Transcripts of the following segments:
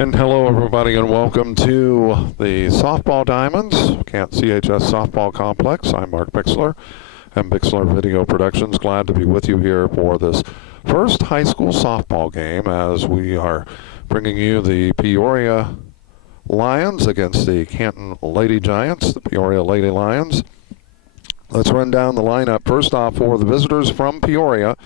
And hello everybody and welcome to the Softball Diamonds, Canton CHS Softball Complex. I'm Mark Bixler and Bixler Video Productions. Glad to be with you here for this first high school softball game as we are bringing you the Peoria Lions against the Canton Lady Giants, the Peoria Lady Lions. Let's run down the lineup. First off, for the visitors from Peoria,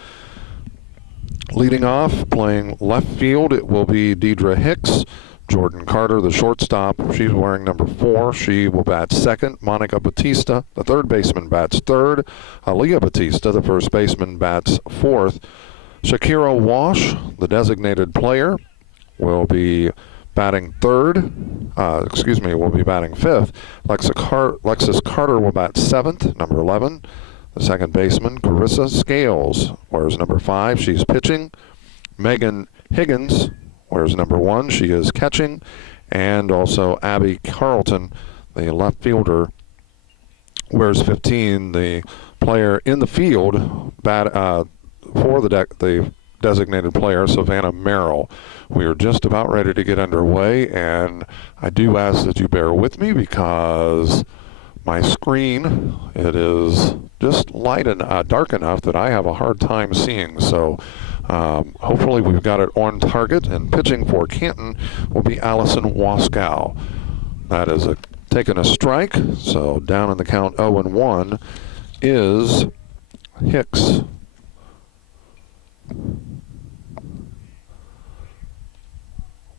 leading off, playing left field, it will be Deidre Hicks. Jordan Carter, the shortstop, she's wearing number 4. She will bat second. Monica Batista, the third baseman, bats third. Aaliyah Batista, the first baseman, bats fourth. Shakira Walsh, the designated player, will be batting will be batting fifth. Lexus Carter will bat seventh, number 11. The second baseman, Carissa Scales, wears number 5. She's pitching. Megan Higgins wears number 1. She is catching. And also Abby Carlton, the left fielder, wears 15. The player in the field for the designated player, Savannah Merrill. We are just about ready to get underway, and I do ask that you bear with me because my screen, it is just dark enough that I have a hard time seeing. So hopefully we've got it on target, and pitching for Canton will be Allison Waskow. That is taking a strike, so down in the count 0-1 is Hicks.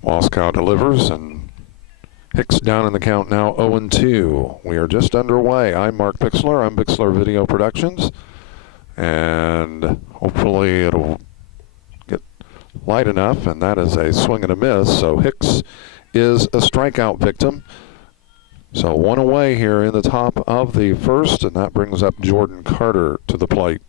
Waskow delivers, and Hicks down in the count now 0-2. We are just underway. I'm Mark Bixler. I'm Bixler Video Productions. And hopefully it'll get light enough, and that is a swing and a miss. So Hicks is a strikeout victim. So one away here in the top of the first, and that brings up Jordan Carter to the plate.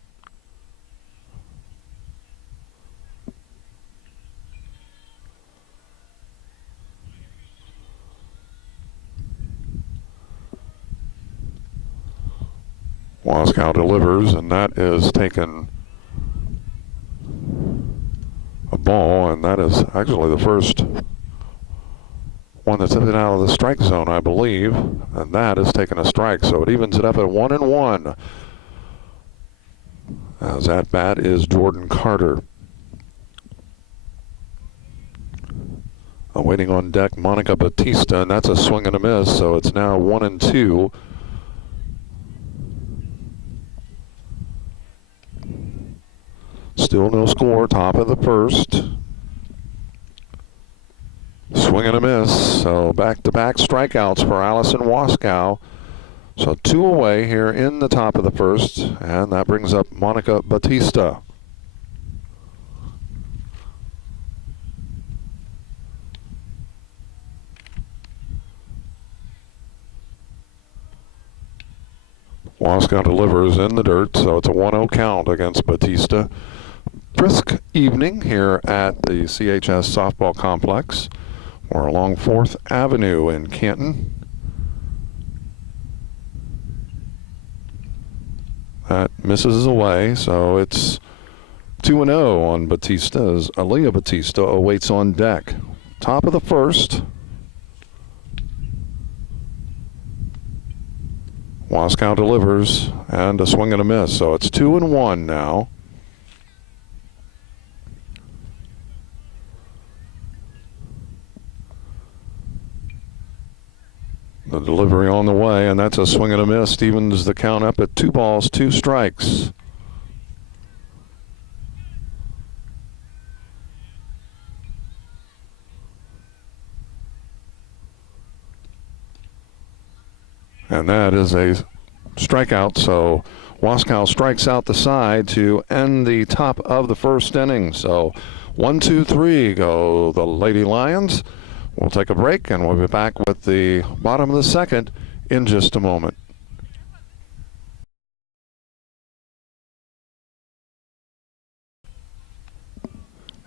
Waskow delivers, and that is taken a ball, and that is actually the first one that's hit out of the strike zone, I believe, and that is taken a strike, so it evens it up at 1-1. As at bat is Jordan Carter. Waiting on deck, Monica Batista, and that's a swing and a miss, so it's now 1-2. Still no score, top of the first. Swing and a miss, so back-to-back strikeouts for Allison Waskow. So 2 away here in the top of the first, and that brings up Monica Batista. Waskow delivers in the dirt, so it's a 1-0 count against Batista. Brisk evening here at the CHS Softball Complex. We're along 4th Avenue in Canton. That misses away, so it's 2-0 on Batista as Aaliyah Batista awaits on deck. Top of the first. Waskow delivers, and a swing and a miss, so it's 2-1 now. The delivery on the way, and that's a swing and a miss. Stevens the count up at 2 balls, 2 strikes. And that is a strikeout, so Waskow strikes out the side to end the top of the first inning. So 1-2-3 go the Lady Lions. We'll take a break, and we'll be back with the bottom of the second in just a moment.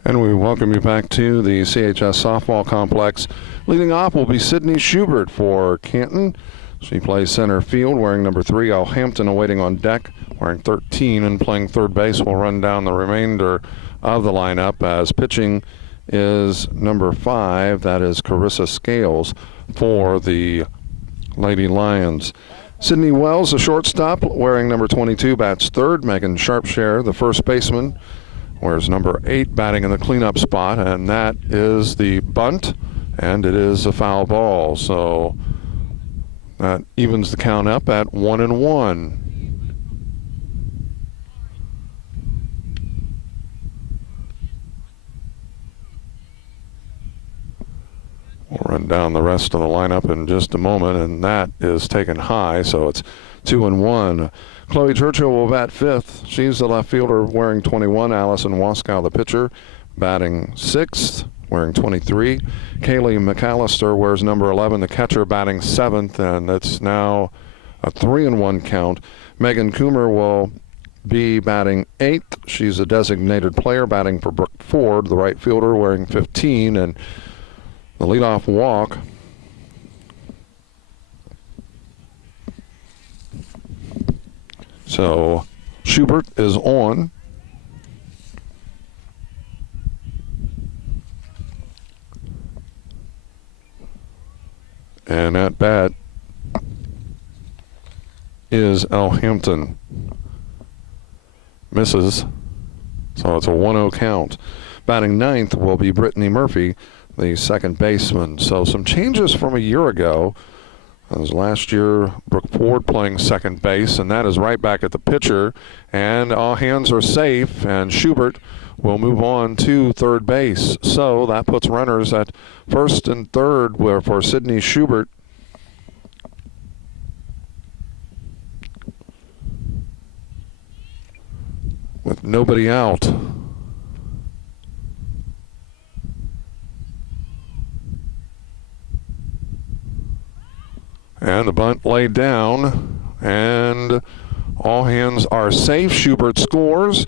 And we welcome you back to the CHS Softball Complex. Leading off will be Sydney Schubert for Canton. She plays center field, wearing number 3. Al Hampton awaiting on deck, wearing 13 and playing third base. Will run down the remainder of the lineup as pitching is number 5. That is Carissa Scales for the Lady Lions. Sydney Wells, the shortstop, wearing number 22, bats third. Megan Sharpshare, the first baseman, wears number 8, batting in the cleanup spot, and that is the bunt, and it is a foul ball. So that evens the count up at 1-1. We'll run down the rest of the lineup in just a moment, and that is taken high, so it's 2-1. Chloe Churchill will bat 5th. She's the left fielder wearing 21. Allison Waskow, the pitcher, batting 6th, wearing 23. Kaylee McAllister wears number 11, the catcher, batting 7th, and it's now a 3-1 count. Megan Coomer will be batting 8th. She's a designated player, batting for Brooke Ford, the right fielder, wearing 15, and the leadoff walk so Schubert is on. And at bat is Al Hampton. Misses. So it's a 1-0 count. Batting 9th will be Brittany Murphy, the second baseman. So some changes from a year ago. As last year, Brooke Ford playing second base, and that is right back at the pitcher. And all hands are safe, and Schubert will move on to third base. So that puts runners at first and third for Sydney Schubert. With nobody out. And the bunt laid down, and all hands are safe. Schubert scores.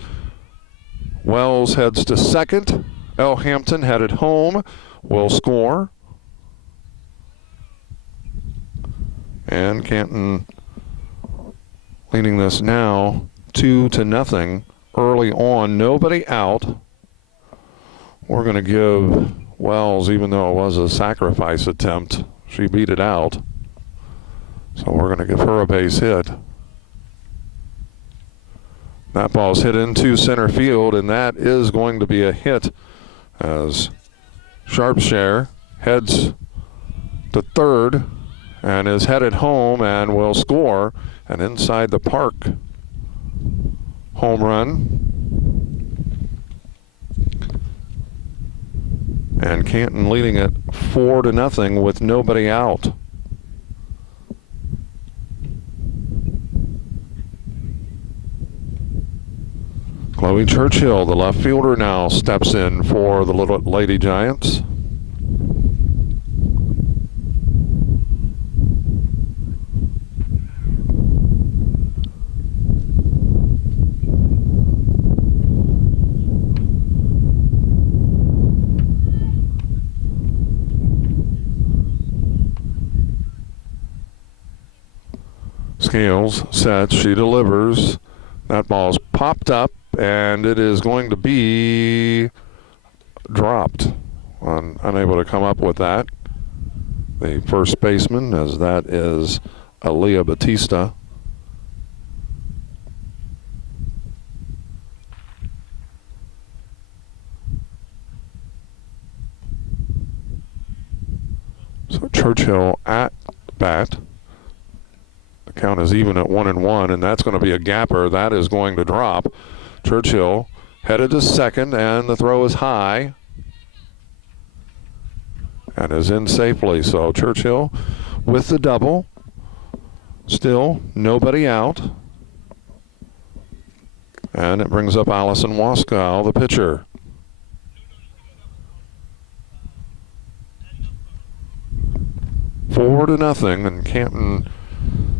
Wells heads to second. L. Hampton headed home, will score. And Canton leading this now 2-0 early on. Nobody out. We're going to give Wells, even though it was a sacrifice attempt, she beat it out. So we're going to give her a base hit. That ball's hit into center field, and that is going to be a hit as Sharpshare heads to third and is headed home and will score an inside the park home run. And Canton leading it 4-0 with nobody out. Chloe Churchill, the left fielder, now steps in for the Little Lady Giants. Scales sets, she delivers. That ball's popped up, and it is going to be dropped. Unable to come up with that. The first baseman, as that is Aaliyah Batista. So Churchill at bat. The count is even at 1-1, and that's going to be a gapper. That is going to drop. Churchill headed to second, and the throw is high and is in safely. So Churchill with the double. Still nobody out. And it brings up Allison Waskow, the pitcher. Four to nothing, and Canton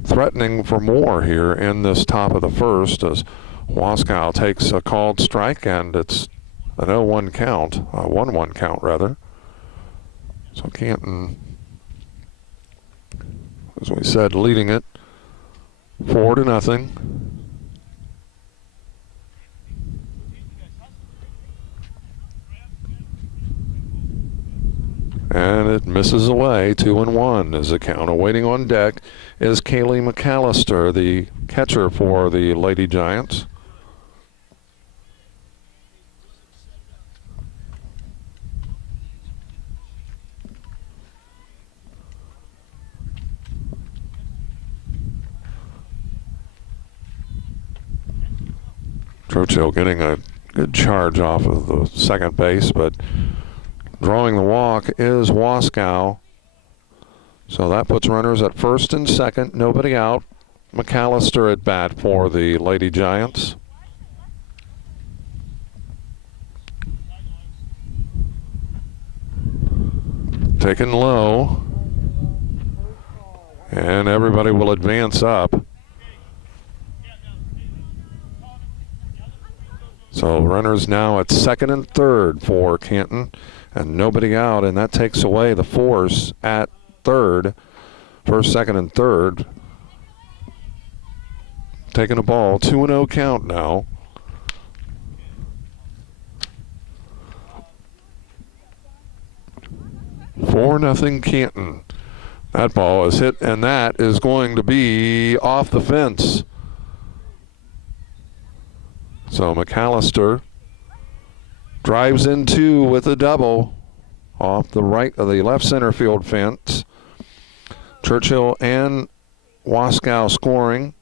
threatening for more here in this top of the first as Waskow takes a called strike, and it's an 0-1 count, a 1-1 count rather. So Canton, as we said, leading it 4-0. And it misses away, 2-1 is the count. Awaiting on deck is Kaylee McAllister, the catcher for the Lady Giants. Churchill getting a good charge off of the second base, but drawing the walk is Waskow. So that puts runners at first and second, nobody out. McAllister at bat for the Lady Giants. Taken low. And everybody will advance up. So runners now at second and third for Canton, and nobody out, and that takes away the force at third. First, second, and third. Taking a ball, 2-0 count now. Four nothing Canton. That ball is hit, and that is going to be off the fence. So McAllister drives in two with a double off the right of the left center field fence. Churchill and Waskow scoring.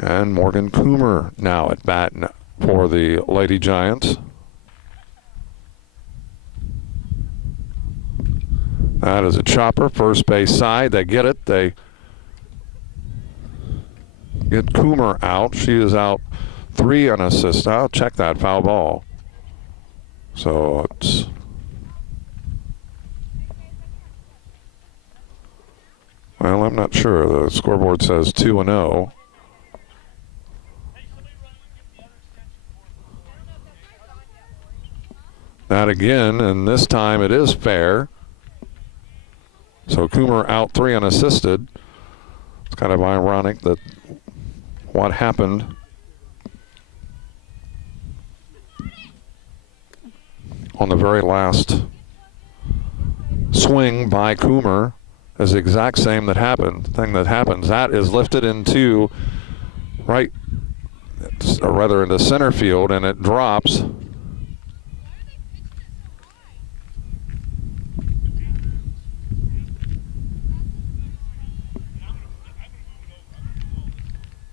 And Morgan Coomer now at bat for the Lady Giants. That is a chopper, first base side. They get it. They get Coomer out. She is out 3 unassisted. I'll check that foul ball. So it's well, I'm not sure. The scoreboard says 2-0. That again, and this time it is fair. So Coomer out 3 unassisted. It's kind of ironic that what happened on the very last swing by Coomer is the exact same that happened. Thing that happens, that is lifted into right, or rather into center field, and it drops.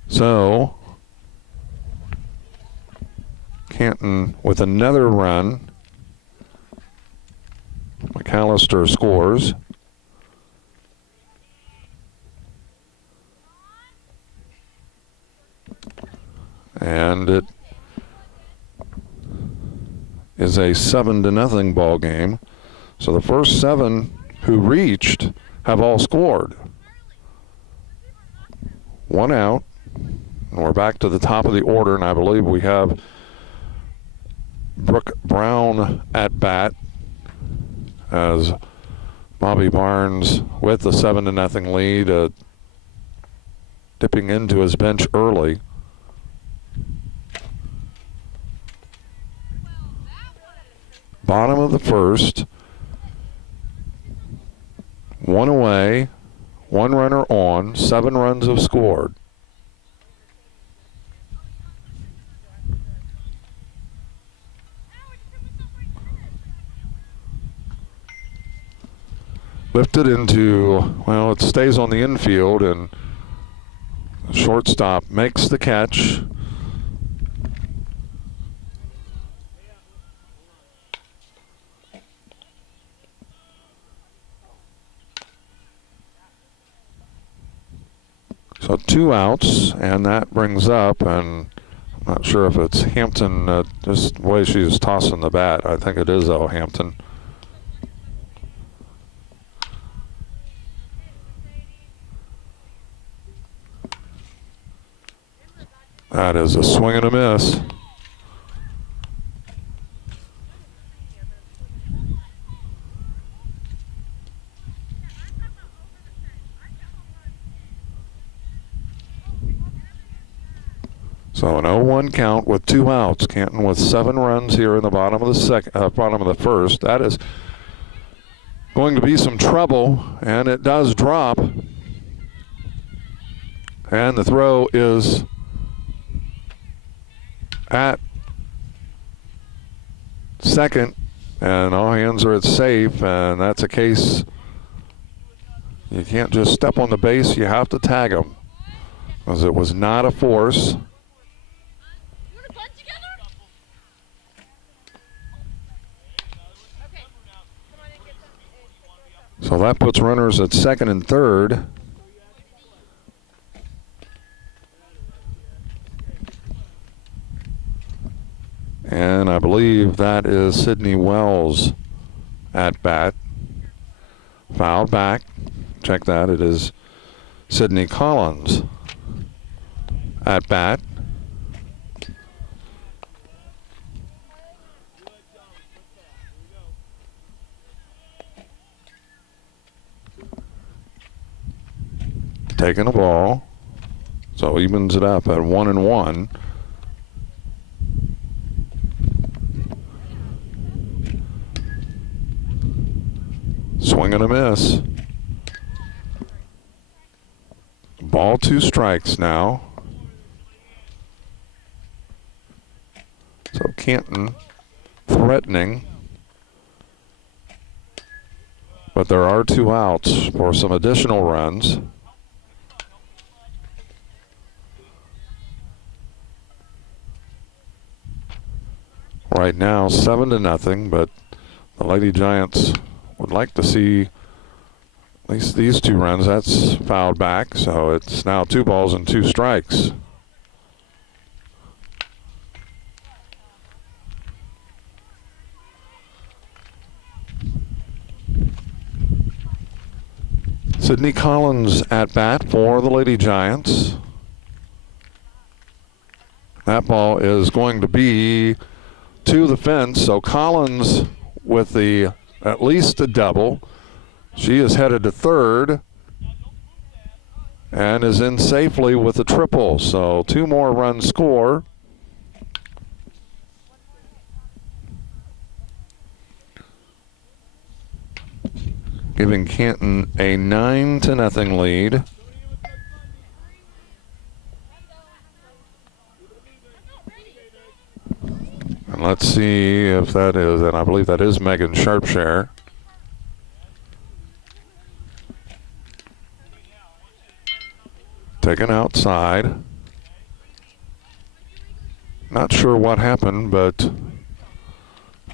So Canton with another run. McAllister scores. And it is a 7-0 ball game. So the first 7 who reached have all scored. 1 out. And we're back to the top of the order, and I believe we have Brooke Brown at bat as Bobby Barnes with the 7-0 lead, dipping into his bench early. Bottom of the first. 1 away, 1 runner on, 7 runs have scored. Lifted into, well, it stays on the infield, and the shortstop makes the catch. So 2 outs, and that brings up, and I'm not sure if it's Hampton, just the way she's tossing the bat. I think it is, though, Hampton. That is a swing and a miss. So an 0-1 count with 2 outs. Canton with 7 runs here in the bottom of the bottom of the first. That is going to be some trouble, and it does drop. And the throw is at second, and all hands are at safe, and that's a case you can't just step on the base, you have to tag them, because it was not a force. So that puts runners at second and third. And I believe that is Sydney Wells at bat. Fouled back. Check that. It is Sydney Collins at bat. Taking a ball. So evens it up at 1-1. Swing and a miss. Ball, 2 strikes now. So Canton threatening. But there are 2 outs for some additional runs. Right now 7-0, but the Lady Giants would like to see at least these 2 runs. That's fouled back, so it's now 2 balls and 2 strikes. Sydney Collins at bat for the Lady Giants. That ball is going to be to the fence, so Collins with the at least a double. She is headed to third and is in safely with a triple, so 2 more runs score. Giving Canton a 9-0 lead. And let's see if that is, and I believe that is Megan Sharpshare. Taken outside. Not sure what happened, but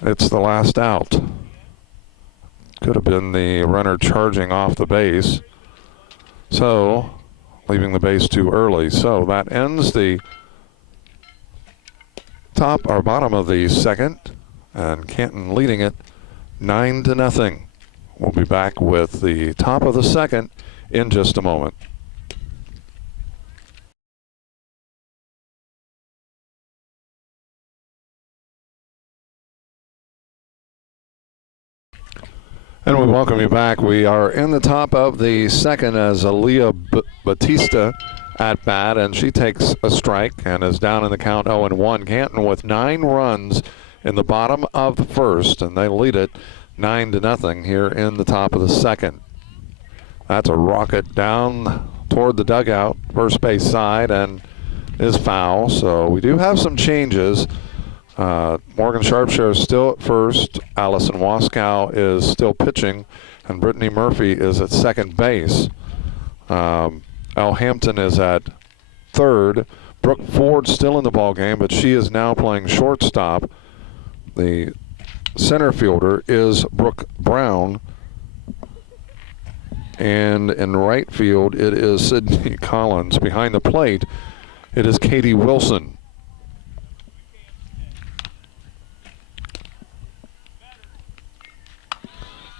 it's the last out. Could have been the runner charging off the base. So, leaving the base too early. So that ends the top or bottom of the second, and Canton leading it 9-0. We'll be back with the top of the second in just a moment. And we welcome you back. We are in the top of the second as Aaliyah Batista at bat, and she takes a strike and is down in the count 0-1. Canton with 9 runs in the bottom of the first, and they lead it 9-0 here in the top of the second. That's a rocket down toward the dugout, first base side, and is foul. So we do have some changes. Morgan Sharpshare is still at first. Allison Waskow is still pitching, and Brittany Murphy is at second base. Al Hampton is at third. Brooke Ford still in the ball game, but she is now playing shortstop. The center fielder is Brooke Brown, and in right field it is Sydney Collins. Behind the plate it is Katie Wilson.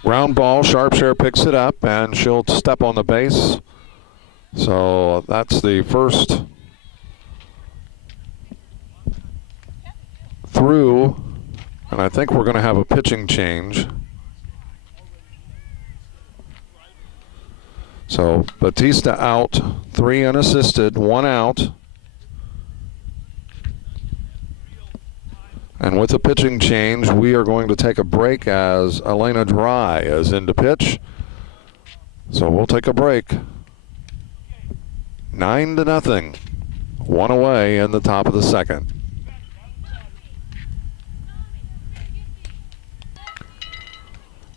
Ground ball, Sharpshare picks it up, and she'll step on the base. So that's the first through, and I think we're going to have a pitching change. So Batista out, 3 unassisted, 1 out. And with a pitching change, we are going to take a break as Elena Dry is in to pitch. So we'll take a break. 9-0. One away in the top of the second.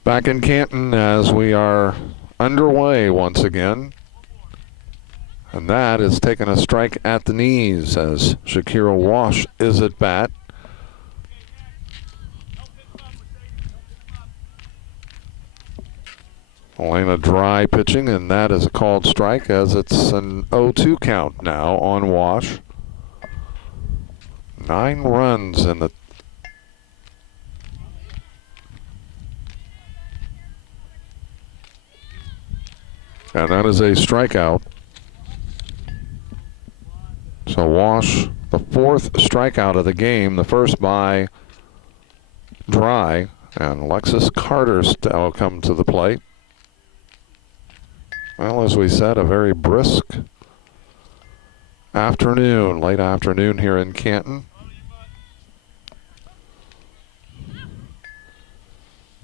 Back in Canton as we are underway once again. And that is taking a strike at the knees as Shakira Walsh is at bat. Elena Dry pitching, and that is a called strike as it's an 0-2 count now on Walsh. 9 runs in the and that is a strikeout. So Walsh, the 4th strikeout of the game, the first by Dry, and Alexis Carter will come to the plate. Well, as we said, a very brisk afternoon, late afternoon here in Canton.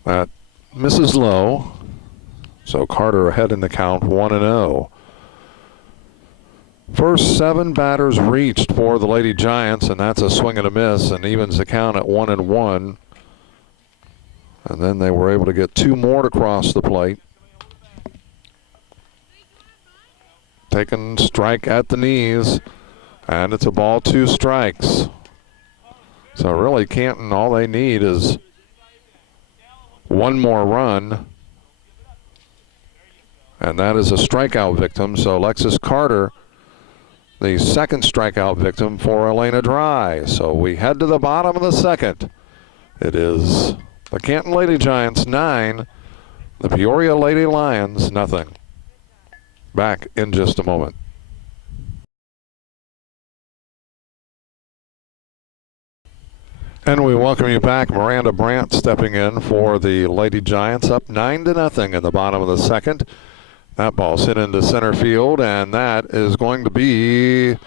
That misses low, so Carter ahead in the count, 1-0. First 7 batters reached for the Lady Giants, and that's a swing and a miss, and evens the count at 1-1. And then they were able to get 2 more to cross the plate. Taking strike at the knees, and it's a ball, 2 strikes. So really Canton, all they need is 1 more run, and that is a strikeout victim. So Alexis Carter, the 2nd strikeout victim for Elena Dry. So we head to the bottom of the second. It is the Canton Lady Giants 9, the Peoria Lady Lions nothing. Back in just a moment. And we welcome you back. Miranda Brandt stepping in for the Lady Giants, up 9-0 in the bottom of the second. That ball's hit into center field, and that is going to be,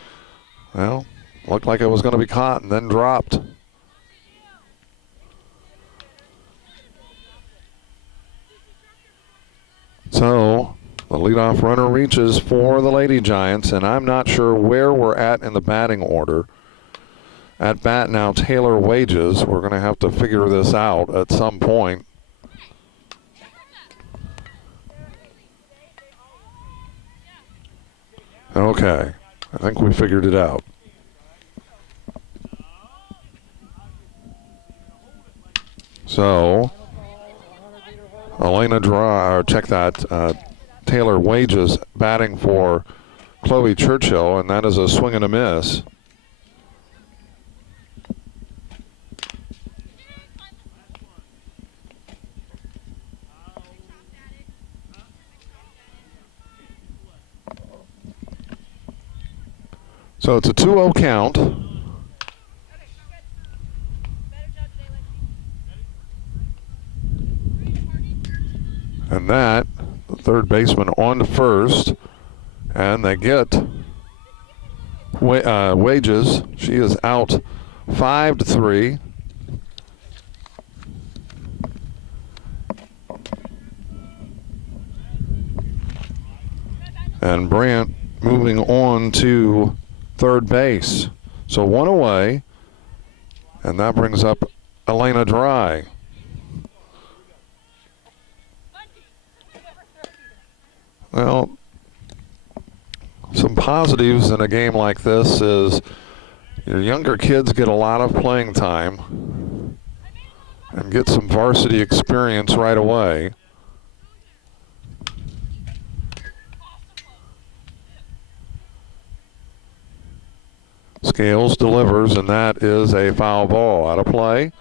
well, looked like it was going to be caught and then dropped. So the leadoff runner reaches for the Lady Giants, and I'm not sure where we're at in the batting order. At bat now, Taylor Wages. We're going to have to figure this out at some point. Okay, I think we figured it out. So, Elena Dry, or check that, Taylor Wages batting for Chloe Churchill, and that is a swing and a miss. So it's a 2-0 count. And that, the third baseman on to first, and they get Wages. She is out 5-3. And Brandt moving on to third base. So 1 away, and that brings up Elena Dry. Well, some positives in a game like this is your younger kids get a lot of playing time and get some varsity experience right away. Scales delivers, and that is a foul ball out of play.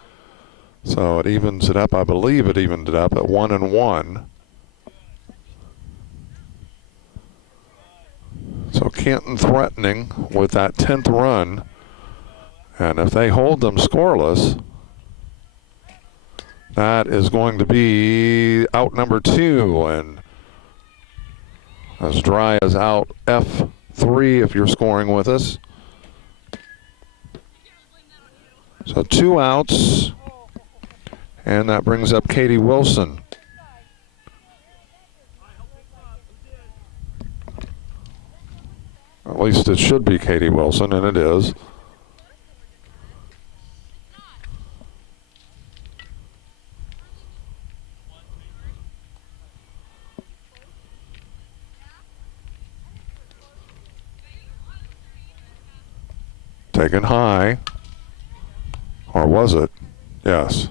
So it evens it up. I believe it evened it up at 1-1. So Canton threatening with that 10th run. And if they hold them scoreless, that is going to be out number 2. And as Dry as out F3 if you're scoring with us. So So 2 outs, and that brings up Katie Wilson. At least it should be Katie Wilson, and it is. Taken high. Or was it? Yes.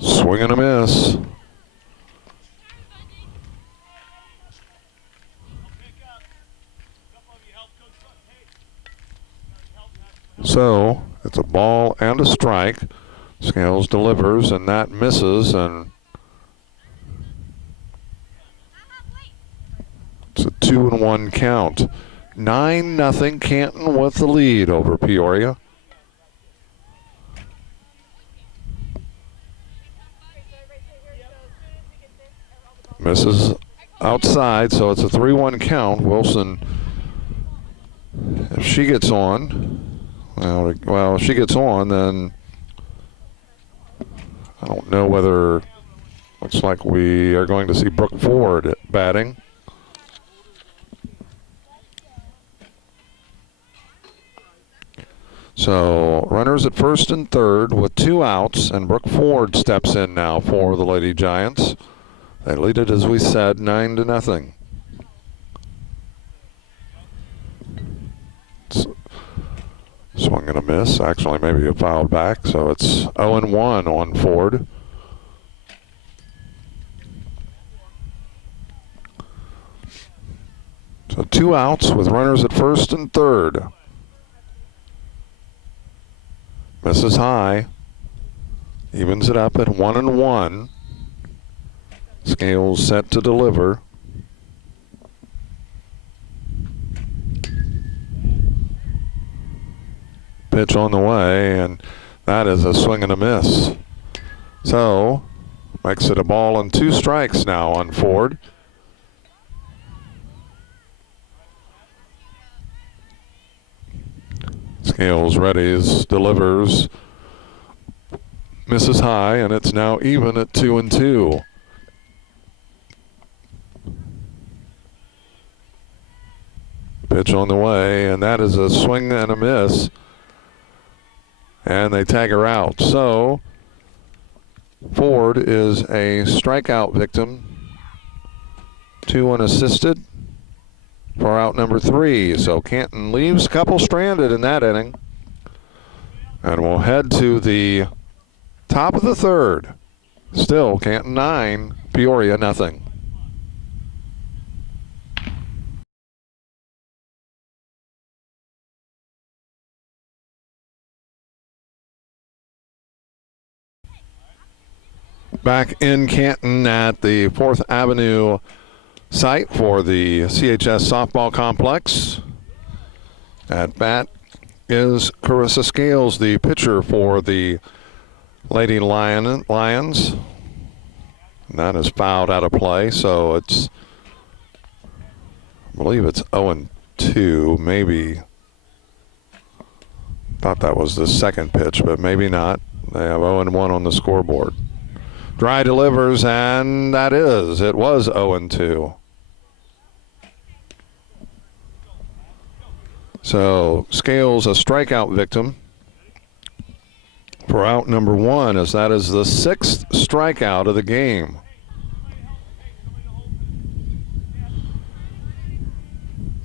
Swing and a miss. So it's a ball and a strike. Scales delivers, and that misses, and it's a 2-1 count. 9-0 Canton with the lead over Peoria. Misses outside, so it's a 3-1 count. Wilson, if she gets on, well, if she gets on, then I don't know whether, looks like we are going to see Brooke Ford batting. So runners at first and third with 2 outs, and Brooke Ford steps in now for the Lady Giants. They lead it, as we said, 9-0. Swing and a miss. Actually, maybe a foul back. So it's 0-1 on Ford. So 2 outs with runners at first and third. Misses high. Evens it up at 1-1. Scales set to deliver. Pitch on the way, and that is a swing and a miss. So makes it a ball and 2 strikes now on Ford. Scales readies, delivers, misses high, and it's now even at 2-2. Pitch on the way, and that is a swing and a miss. And they tag her out. So Ford is a strikeout victim. 2 unassisted for out number 3. So Canton leaves a couple stranded in that inning. And we'll head to the top of the third. Still Canton 9, Peoria nothing. Back in Canton at the 4th Avenue site for the CHS softball complex. At bat is Carissa Scales, the pitcher for the Lady Lions. And that is fouled out of play, so it's, I believe it's 0-2, maybe. Thought that was the second pitch, but maybe not. They have 0-1 on the scoreboard. Dry delivers, and it was 0-2. So Scales a strikeout victim for out number 1, as that is the 6th strikeout of the game.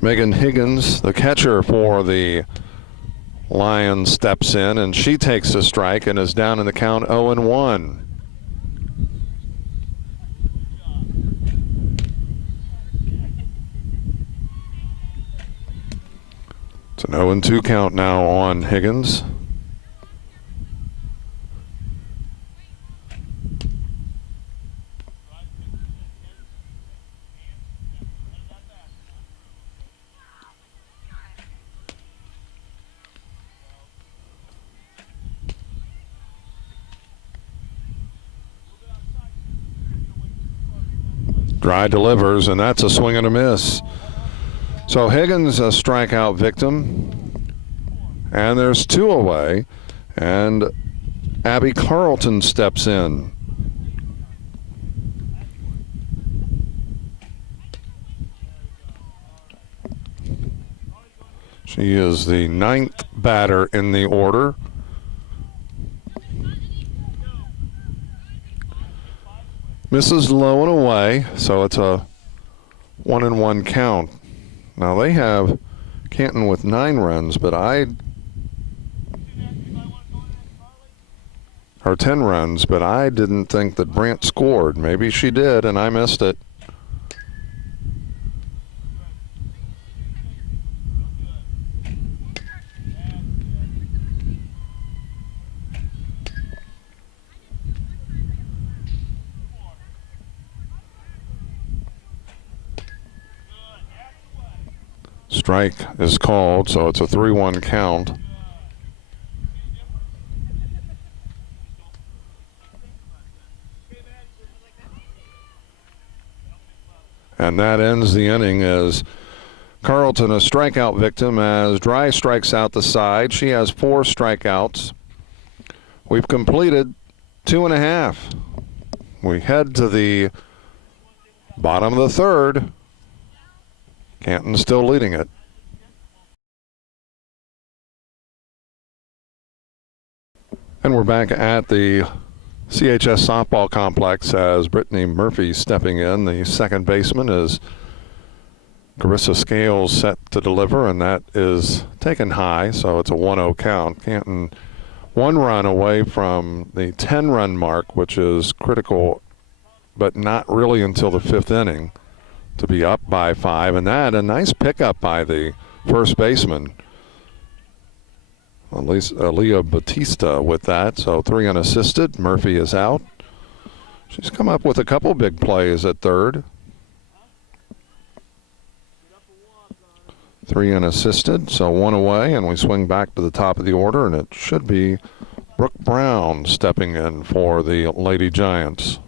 Megan Higgins, the catcher for the Lions, steps in, and she takes a strike and is down in the count 0-1. It's an 0-2 count now on Higgins. Dry delivers, and that's a swing and a miss. So Higgins, a strikeout victim. And there's 2 away. And Abby Carlton steps in. She is the 9th batter in the order. Misses low and away, so it's a 1-1 count. Now they have Canton with 9 runs, but or 10 runs, but I didn't think that Brant scored. Maybe she did, and I missed it. Strike is called, so it's a 3-1 count. And that ends the inning as Carlton, a strikeout victim, as Dry strikes out the side. She has 4 strikeouts. We've completed 2.5. We head to the bottom of the 3rd. Canton still leading it. And we're back at the CHS softball complex as Brittany Murphy stepping in. The second baseman is Carissa Scales, set to deliver, and that is taken high, so it's a 1-0 count. Canton 1 run away from the 10-run mark, which is critical, but not really until the 5th inning to be up by 5. And that, a nice pickup by the first baseman, at least Leah Batista, with that. So 3 unassisted. Murphy is out. She's come up with a couple big plays at third. 3 unassisted, so 1 away, and we swing back to the top of the order, and it should be Brooke Brown stepping in for the Lady Giants.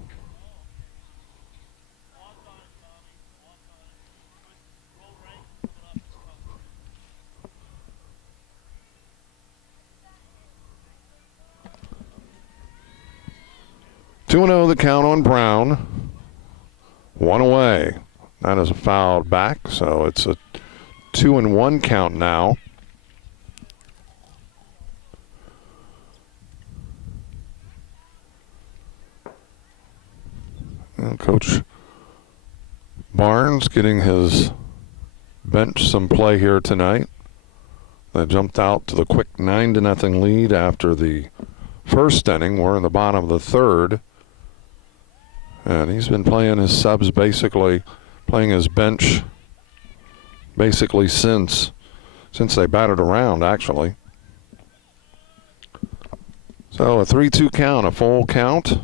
Two 2-0 the count on Brown. 1 away. That is a foul back, so it's a 2-1 count now. And Coach Barnes getting his bench some play here tonight. They jumped out to the quick 9-0 lead after the first inning. We're in the bottom of the 3rd. And he's been playing his subs, basically playing his bench basically since they batted around, actually. So a 3-2 count, a full count.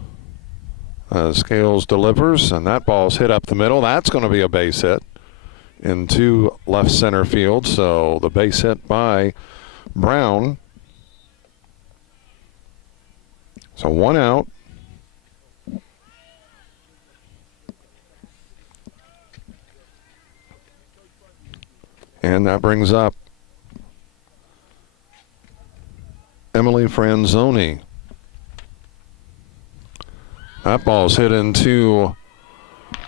Scales delivers, and that ball's hit up the middle. That's going to be a base hit into left center field. So the base hit by Brown. So 1 out. And that brings up Emily Franzoni. That ball's hit into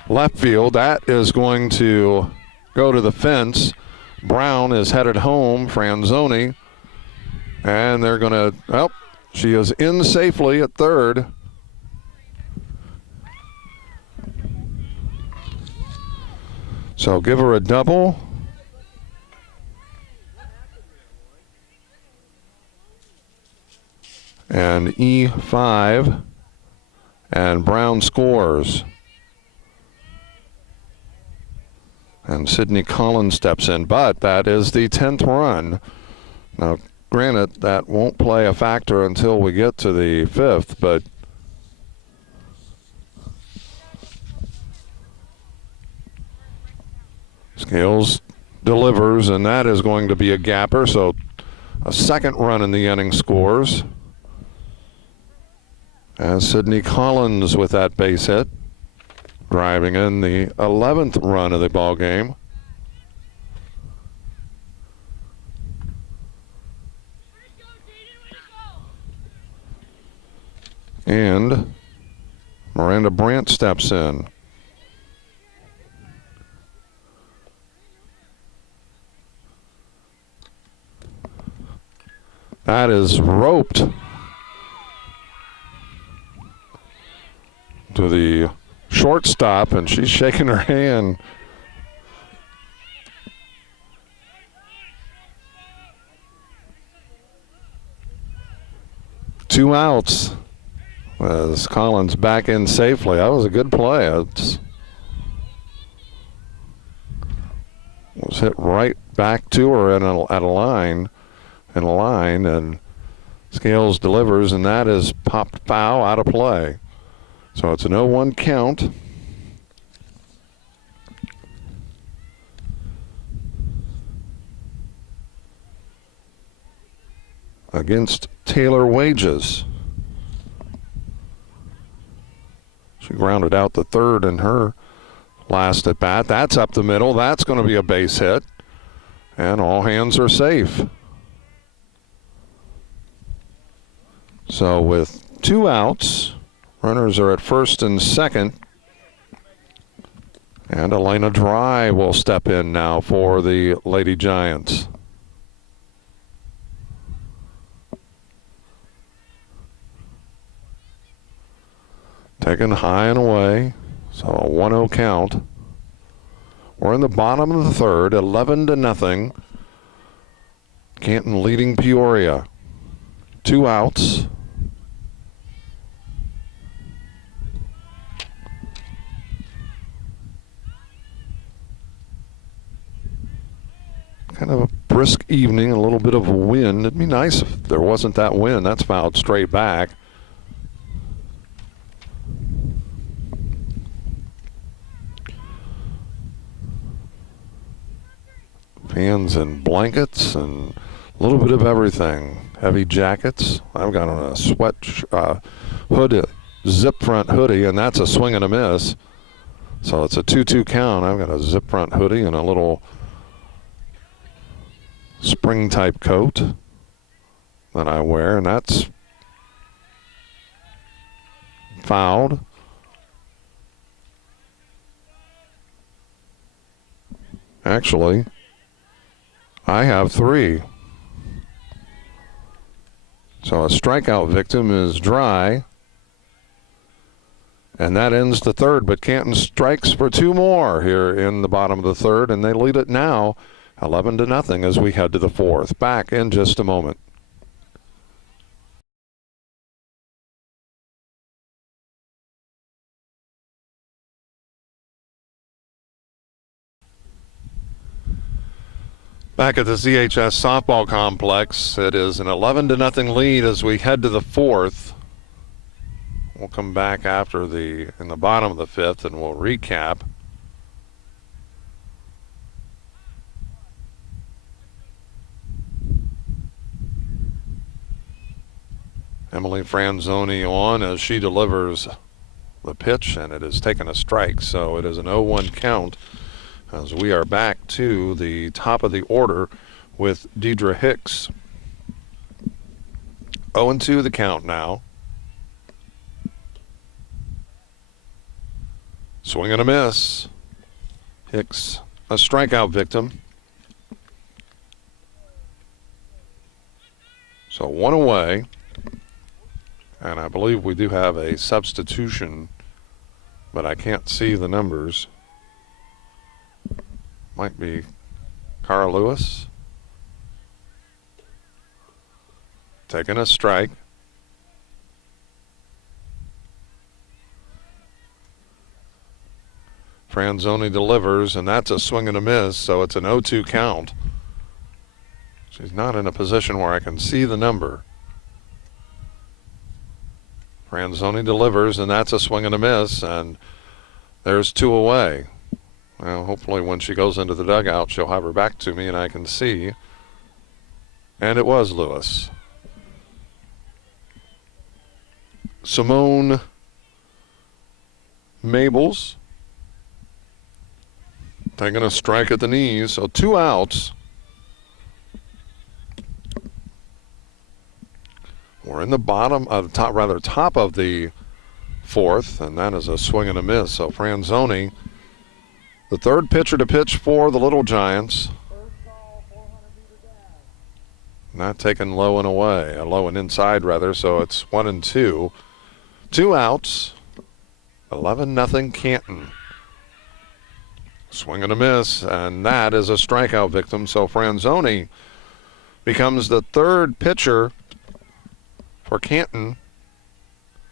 left field. That is going to go to the fence. Brown is headed home. Franzoni. And they're going to, well, she is in safely at third. So give her a double. And E5, and Brown scores. And Sydney Collins steps in, but that is the 10th run. Now, granted, that won't play a factor until we get to the 5th, but Scales delivers, and that is going to be a gapper, so a 2nd run in the inning scores. As Sydney Collins with that base hit, driving in the 11th run of the ball game. And Miranda Brandt steps in. That is roped to the shortstop, and she's shaking her hand. Two outs as Collins back in safely. That was a good play. It was hit right back to her at a line, and Scales delivers, and that is popped foul out of play. So it's an 0-1 count. Against Taylor Wages. She grounded out the third in her last at bat. That's up the middle. That's going to be a base hit. And all hands are safe. So with two outs, runners are at first and second. And Elena Dry will step in now for the Lady Giants. Taken high and away, so a 1-0 count. We're in the bottom of the third, 11-0. Canton leading Peoria. Two outs. Kind of a brisk evening, a little bit of a wind. It'd be nice if there wasn't that wind. That's fouled straight back. Fans and blankets and a little bit of everything. Heavy jackets. I've got on a sweat hood, zip front hoodie, and that's a swing and a miss. So it's a 2-2 count. I've got a zip front hoodie and a little spring type coat that I wear, and that's fouled. Actually, I have three. So a strikeout victim is Dry. And that ends the third, but Canton strikes for two more here in the bottom of the third, and they lead it now 11-0 as we head to the fourth. Back in just a moment. Back at the CHS softball complex, it is an 11-0 lead as we head to the fourth. We'll come back after in the bottom of the fifth, and we'll recap. Emily Franzoni on as she delivers the pitch, and it has taken a strike, so it is an 0-1 count as we are back to the top of the order with Deidre Hicks. 0-2 the count now. Swing and a miss. Hicks, a strikeout victim. So one away. And I believe we do have a substitution, but I can't see the numbers. Might be Cara Lewis. Taking a strike. Franzoni delivers, and that's a swing and a miss, so it's an 0-2 count. She's not in a position where I can see the number. Franzoni delivers, and that's a swing and a miss, and there's two away. Well, hopefully when she goes into the dugout, she'll have her back to me and I can see. And it was Lewis. Simone Mabels taking a strike at the knees, so two outs. We're in the bottom of the top of the fourth, and that is a swing and a miss. So Franzoni, the third pitcher to pitch for the Little Giants. Not taken low and away, low and inside rather, so it's 1-2. 2 outs, 11-0 Canton. Swing and a miss, and that is a strikeout victim. So Franzoni becomes the third pitcher for Canton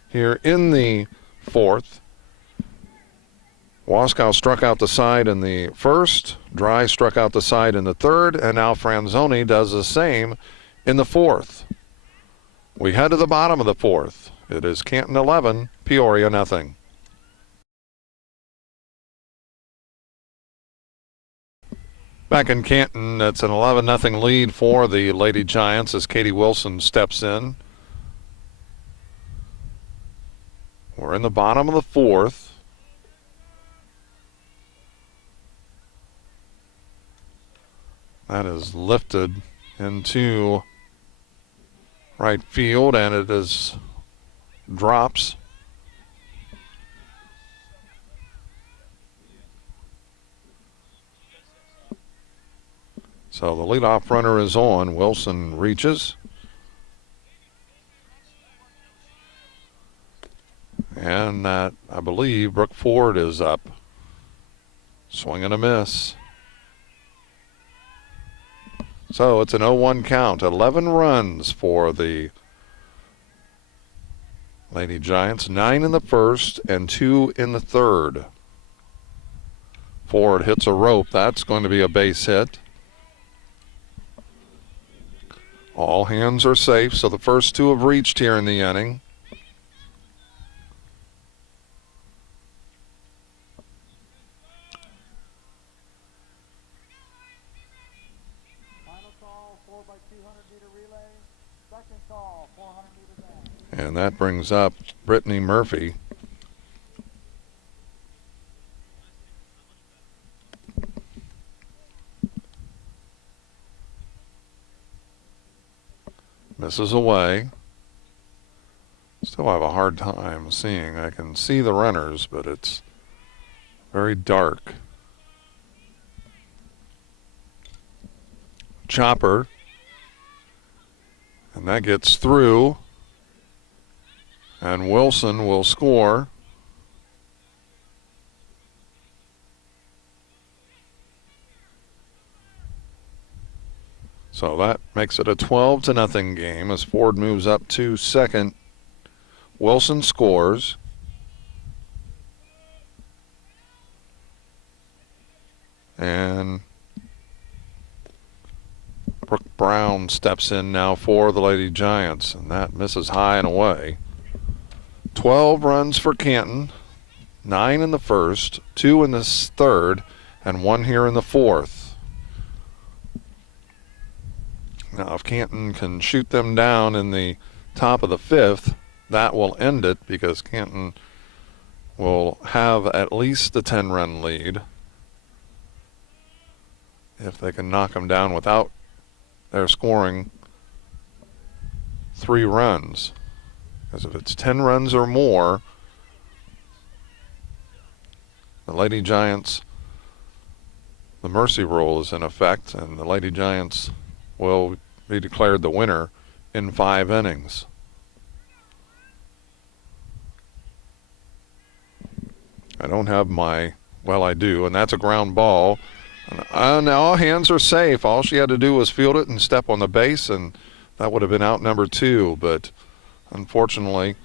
here in the fourth. Waskow struck out the side in the first, Dry struck out the side in the third, and now Franzoni does the same in the fourth. We head to the bottom of the fourth. It is Canton 11, Peoria nothing. Back in Canton, it's an 11-0 lead for the Lady Giants as Katie Wilson steps in. We're in the bottom of the fourth. That is lifted into right field, and it is drops. So the leadoff runner is on. Wilson reaches. And that, I believe, Brooke Ford is up. Swing and a miss. So it's an 0-1 count. 11 runs for the Lady Giants. 9 in the first and 2 in the third. Ford hits a rope. That's going to be a base hit. All hands are safe, so the first two have reached here in the inning. And that brings up Brittany Murphy. Misses away. Still have a hard time seeing. I can see the runners, but it's very dark. Chopper. And that gets through. And Wilson will score. So that makes it a 12-0 game as Ford moves up to second. Wilson scores. And Brooke Brown steps in now for the Lady Giants, and that misses high and away. 12 runs for Canton, 9 in the first, 2 in the third, and 1 here in the fourth. Now, if Canton can shoot them down in the top of the fifth, that will end it because Canton will have at least a 10-run lead if they can knock them down without their scoring 3 runs. Because if it's 10 runs or more, the Lady Giants, the mercy rule is in effect, and the Lady Giants will be declared the winner in 5 innings. I don't have my, well, I do, and that's a ground ball. And all hands are safe. All she had to do was field it and step on the base, and that would have been out number 2. But unfortunately,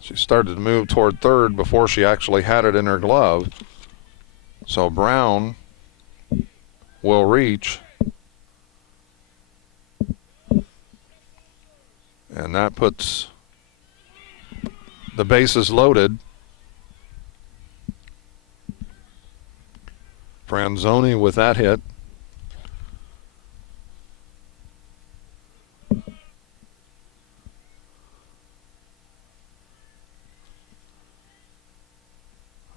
she started to move toward third before she actually had it in her glove. So Brown will reach. And that puts the bases loaded. Franzoni with that hit.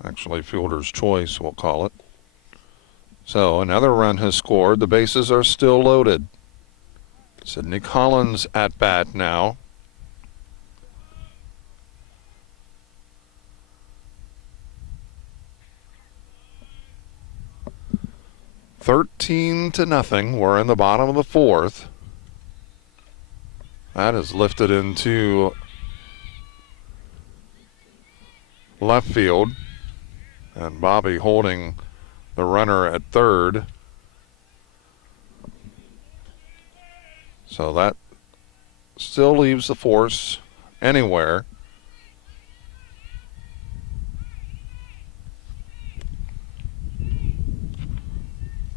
Actually, fielder's choice, we'll call it. So another run has scored. The bases are still loaded. Sydney Collins at bat now. 13-0. We're in the bottom of the fourth. That is lifted into left field, and Bobby holding the runner at third. So that still leaves the force anywhere.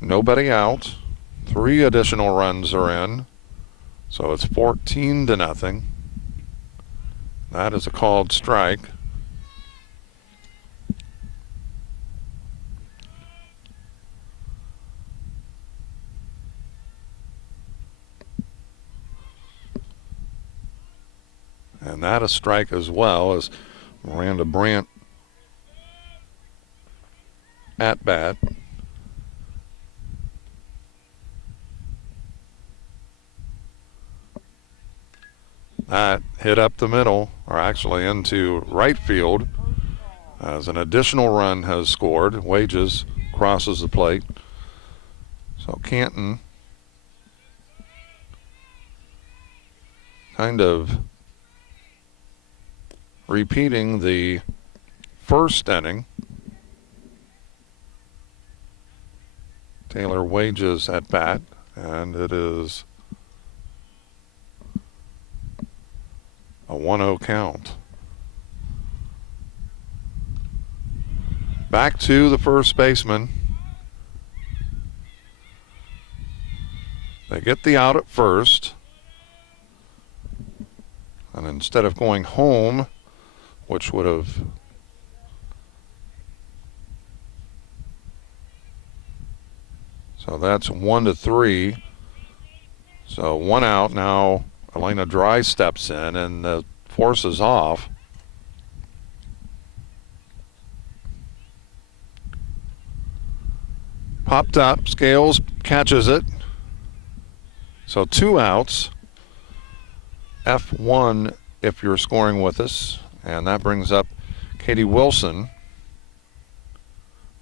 Nobody out. 3 additional runs are in. So it's 14-0. That is a called strike. And that a strike as well, as Miranda Brandt at bat. That hit up the middle, or actually into right field, as an additional run has scored. Wages crosses the plate. So Canton kind of repeating the first inning. Taylor Wages at bat, and it is a 1-0 count. Back to the first baseman. They get the out at first, and instead of going home, which would have so that's 1-3. So 1 out. Now Elena Dry steps in and the force is off. Popped up, Scales catches it. So 2 outs. F1 if you're scoring with us. And that brings up Katie Wilson,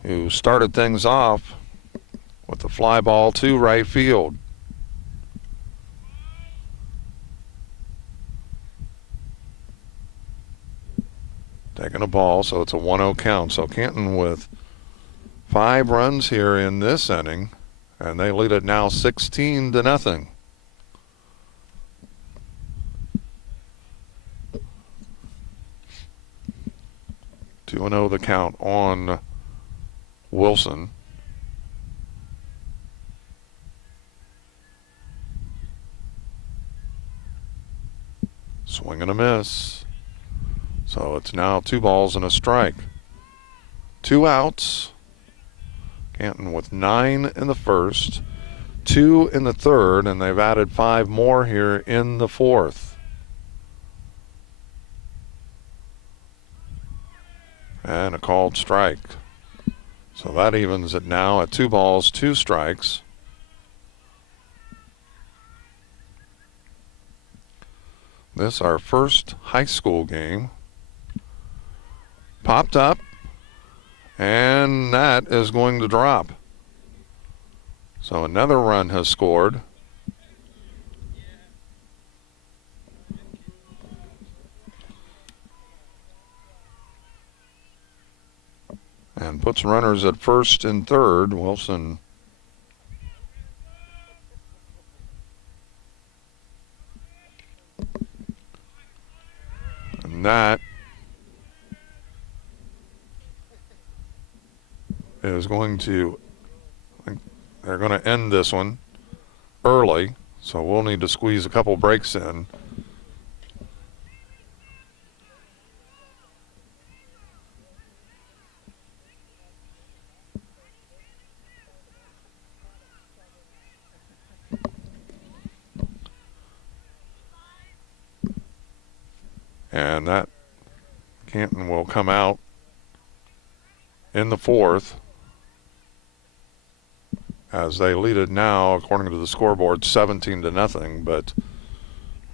who started things off with the fly ball to right field. Taking a ball, so it's a 1-0 count. So Canton with 5 runs here in this inning, and they lead it now 16-0. 2-0 the count on Wilson. Swing and a miss. So it's now 2 balls and a strike. 2 outs. Canton with 9 in the first, 2 in the third, and they've added 5 more here in the fourth. And a called strike. So that evens it now at 2 balls, 2 strikes. This our first high school game. Popped up, and that is going to drop. So another run has scored. And puts runners at first and third. Wilson and that is going to, they're going to end this one early, so we'll need to squeeze a couple breaks in. And that Canton will come out in the fourth as they lead it now, according to the scoreboard, 17-0. But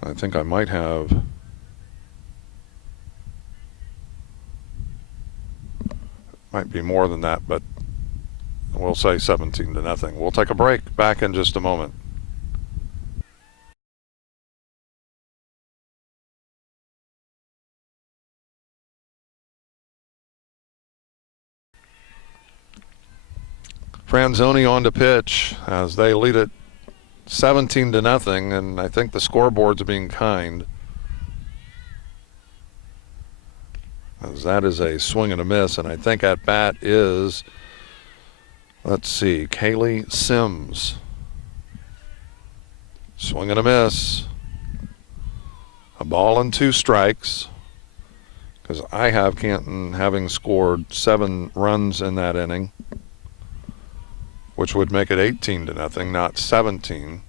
I think I might be more than that, but we'll say 17-0. We'll take a break. Back in just a moment. Franzoni on to pitch as they lead it 17-0, and I think the scoreboard's being kind, as that is a swing and a miss, and I think at bat is, let's see, Kaylee Sims. Swing and a miss. A ball and 2 strikes, because I have Canton having scored 7 runs in that inning, which would make it 18-0, not 17.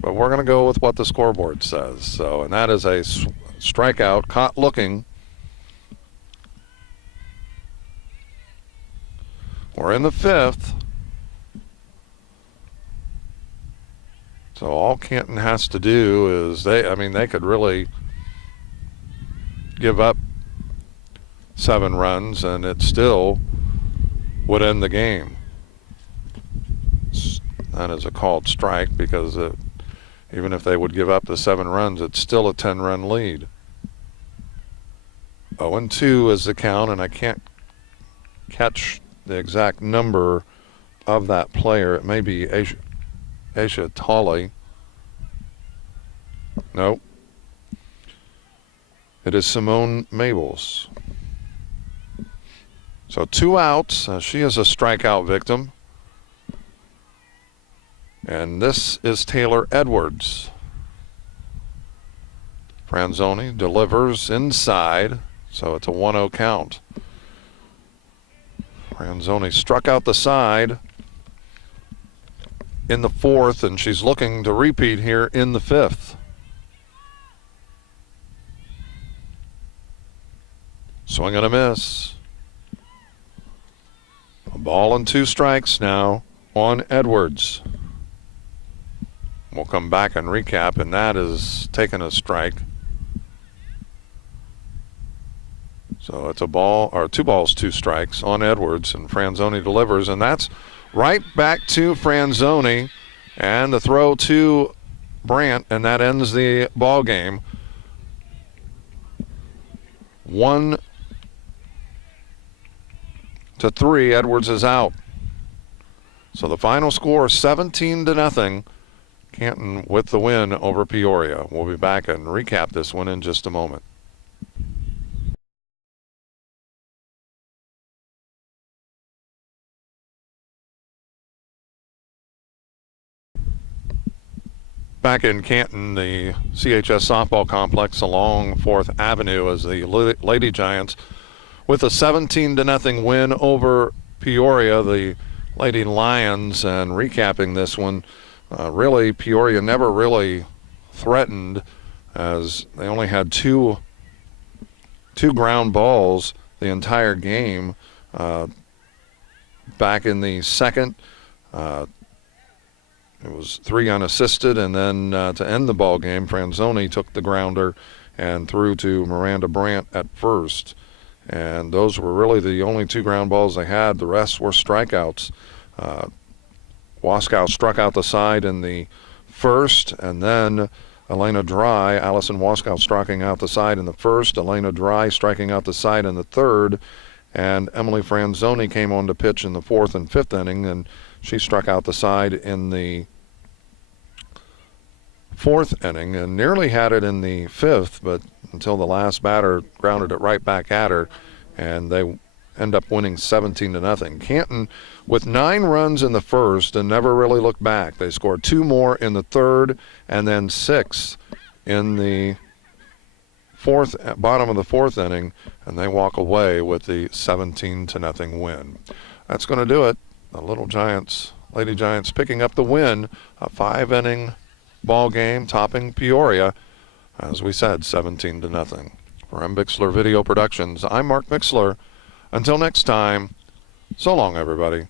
But we're going to go with what the scoreboard says. So, and that is a strikeout, caught looking. We're in the 5th. So all Canton has to do is they could really give up 7 runs and it still would end the game. That is a called strike, because even if they would give up the 7 runs, it's still a 10-run lead. 0-2 is the count, and I can't catch the exact number of that player. It may be Aisha Tolley. Nope. It is Simone Mabels. So 2 outs. She is a strikeout victim. And this is Taylor Edwards. Franzoni delivers inside, so it's a 1-0 count. Franzoni struck out the side in the 4th, and she's looking to repeat here in the 5th. Swing and a miss. A ball and 2 strikes now on Edwards. We'll come back and recap, and that is taking a strike. So it's a ball, or 2 balls, 2 strikes on Edwards, and Franzoni delivers, and that's right back to Franzoni, and the throw to Brandt, and that ends the ball game. 1-3, Edwards is out. So the final score, 17-0. Canton with the win over Peoria. We'll be back and recap this one in just a moment. Back in Canton, the CHS softball complex along 4th Avenue, as the Lady Giants with a 17-0 win over Peoria, the Lady Lions. And recapping this one, really, Peoria never really threatened, as they only had two ground balls the entire game. Back in the 2nd, it was 3 unassisted, and then to end the ball game, Franzoni took the grounder and threw to Miranda Brandt at first. And those were really the only 2 ground balls they had. The rest were strikeouts. Waskow struck out the side in the 1st, and then Allison Waskow striking out the side in the 1st, Elena Dry striking out the side in the 3rd, and Emily Franzoni came on to pitch in the 4th and 5th inning, and she struck out the side in the 4th inning and nearly had it in the 5th, but until the last batter grounded it right back at her, and they end up winning 17-0. Canton with 9 runs in the 1st and never really looked back. They scored 2 more in the 3rd and then 6 in the 4th, bottom of the 4th inning, and they walk away with the 17-0 win. That's going to do it. The Lady Giants picking up the win, a 5-inning ball game, topping Peoria, as we said, 17-0. For M. Bixler Video Productions, I'm Mark Bixler. Until next time, so long, everybody.